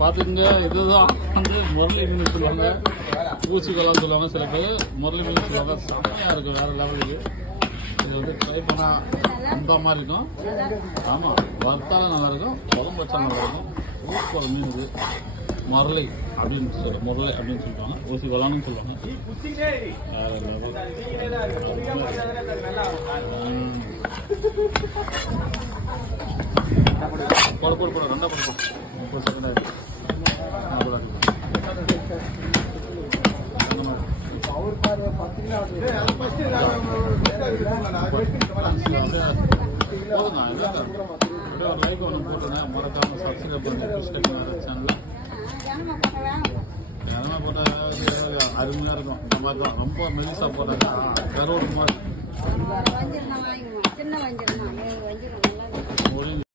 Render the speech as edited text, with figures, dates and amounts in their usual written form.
பாத்துங்க, இதுதான் வந்து முரளி மீன் சொல்லுவாங்க, பூச்சிக்கெல்லாம் சொல்லுவாங்க, சில பேர் முரளி மீன் சொல்லுவாங்க. செம்மையா இருக்கும், வேற லெவலுக்கு. இது வந்து ட்ரை பண்ணா அந்த மாதிரி இருக்கும். ஆமா, வறுத்தாலும் நல்லா இருக்கும், குழம்பு வச்சா நல்லா இருக்கும். சூப்பர் மீன் இது. முரளி அப்படின்னு முரளி அப்படின்னு சொல்லுவாங்க, ஊசி கொலான்னு சொல்லுவாங்க. போட போட போட ரெண்டா போட ஒரு செகண்ட் ஆயிடுச்சு. போதுங்க, லைக் ஒன்று போட்டுங்க, மறக்காம சப்ஸ்கிரைப் பண்ணி சேனல் எதனா போட்டால் அருமையாக இருக்கும். இந்த மாதிரி தான் ரொம்ப மெலிசா போட்டாங்க கருவூர் மாதிரி.